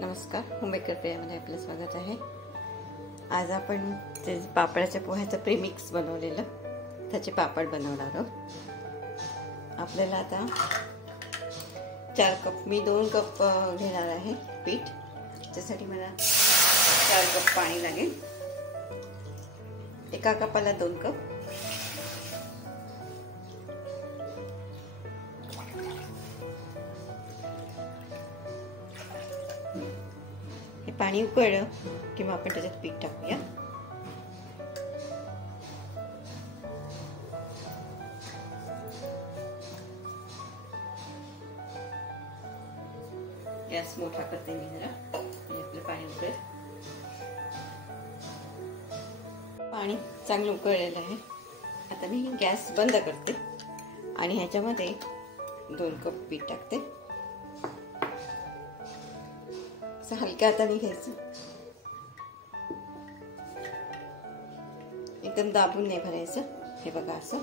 नमस्कार, होममेकर पेयामध्ये आपलं स्वागत आहे। आज आपण ते पापडाच्या पोह्याचं प्रीमिक्स बनवलेलं त्याचे पापड बनवणार आहोत। आपल्याला आता 4 कप, मी 2 कप घेणार आहे पीठ। त्यासाठी मला 4 कप पाणी लागेल। एका कपाला 2 कप। हे पाणी उकळलं किंवा आपण त्याच्यात पीठ टाकूया। गॅस मोठा करते मी जरा, आपलं पाणी उकळेल। पाणी चांगलं उकळलेलं आहे। आता मी गॅस बंद करते आणि ह्याच्यामध्ये 2 कप पीठ टाकते। असं हलक्या हाताने घ्यायचं, एकदम दाबून नाही भरायचं। हे बघा, असं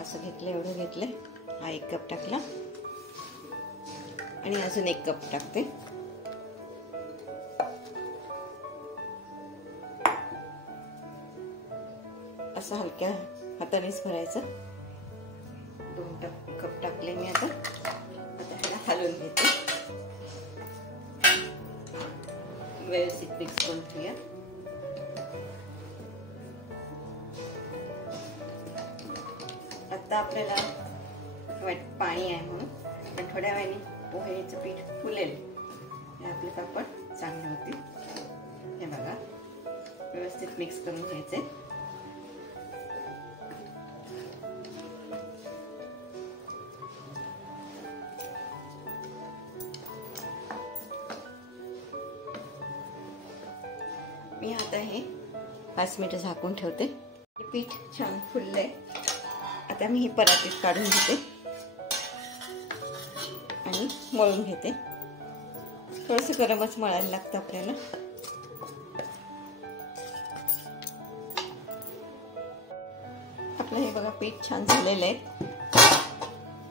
असं घेतलं, एवढं घेतलंय। हा 1 कप टाकला आणि अजून 1 कप टाकते। असं हलक्या हातानेच भरायचं। 2 कप टाकले मी। आता ह्याला हलवून घेते, व्यवस्थित मिक्स करून ठेवूया। आता आपल्याला पाणी आहे म्हणून पण थोड्या वेळाने पोहेचं पीठ फुलेल, आपले पापड चांगले होतील। हे बघा, व्यवस्थित मिक्स करून घ्यायचे। मी आता हे 5 मिनिटं झाकून ठेवते। पीठ छान फुललंय। आता मी हे परातीत काढून घेते आणि मळून घेते। थोडंसं गरमच मळायला लागतं आपल्याला। आपलं हे बघा, पीठ छान झालेलं आहे,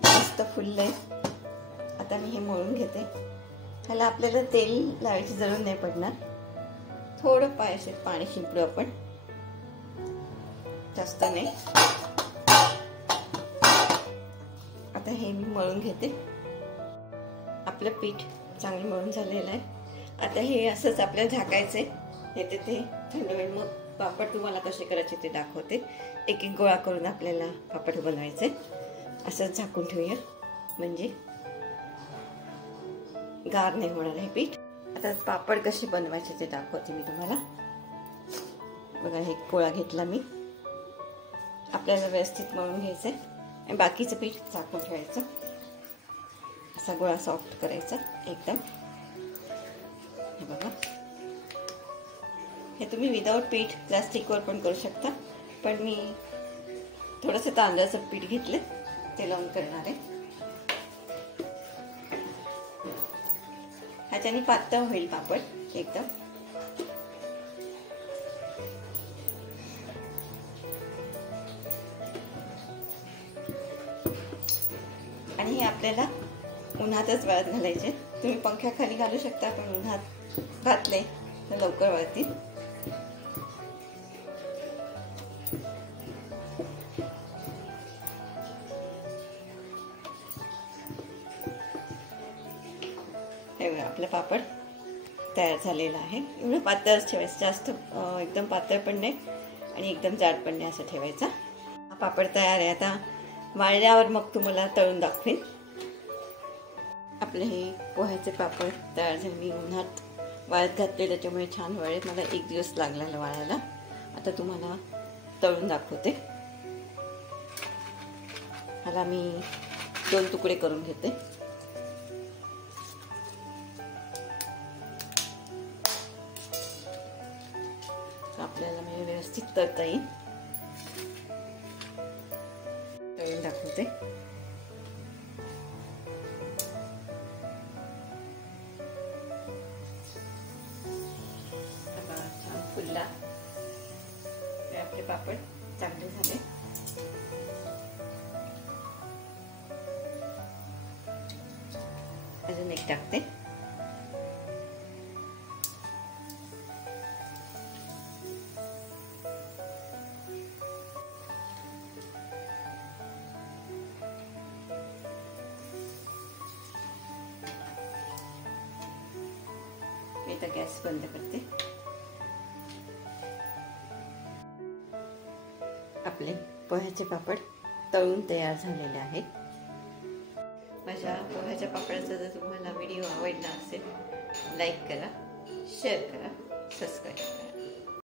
मस्त फुललंय। आता मी हे मळून घेते। ह्याला आपल्याला तेल लावायची जरूर नाही पडणार। थोडं पायाशेत पाणी शिंपडू आपण, जास्त नाही। आता हे मी मळून घेते। आपलं पीठ चांगलं मळून झालेलं आहे। आता हे असंच आपल्याला झाकायचंय। हे ते थंड होईल, मग पापड तुम्हाला कसे करायचे ते दाखवते। एक एक गोळा करून आपल्याला पापड बनवायचे। असंच झाकून ठेवूया, म्हणजे गार नाही होणार हे पीठ। आता पापड कसे बनवायचे ते दाखवते मी तुम्हाला। बघा, हे गोळा घेतला मी। आपल्याला व्यवस्थित मळून घ्यायचंय आणि बाकीचं पीठ झाकून ठेवायचं। असा गोळा सॉफ्ट करायचा एकदम। हे बघा, हे तुम्ही विदाउट पीठ प्लास्टिकवर पण करू शकता, पण मी थोडंसं तांदळाचं पीठ घेतलं, ते लावून करणार आहे। ह्याच्याने पातळ होईल पापड एकदम। आणि हे आपल्याला उन्हातच वाळत घालायचे। तुम्ही पंख्याखाली घालू शकता, पण उन्हात घातले तर लवकर वाळतील। हे बघा, आपलं पापड तयार झालेलं आहे। एवढं पातळच ठेवायचं, जास्त एकदम पातळ पण नाही आणि एकदम जाड पण नाही, असं ठेवायचा। हा पापड तयार आहे। आता वाळल्यावर मग तुम्हाला तळून दाखवेन। आपले हे पोह्याचे पापड तयार झाले। मी उन्हात वाळत घातले, त्याच्यामुळे छान वाळले। मला 1 दिवस लागला वाळायला। आता तुम्हाला तळून दाखवते। ह्याला मी 2 तुकडे करून घेते। आपल्याला मी व्यवस्थित तळता येईल, तळून दाखवते। छान फुलला, आपले पापड चांगले झाले। अजून एक टाकते. आता गॅस बंद करते. आपले पोह्याचे पापड तळून तयार झालेले आहेत. माझ्या पोह्याच्या पापडाचा जर तुम्हाला व्हिडिओ आवडला असेल, लाईक करा, शेअर करा, सबस्क्राईब करा.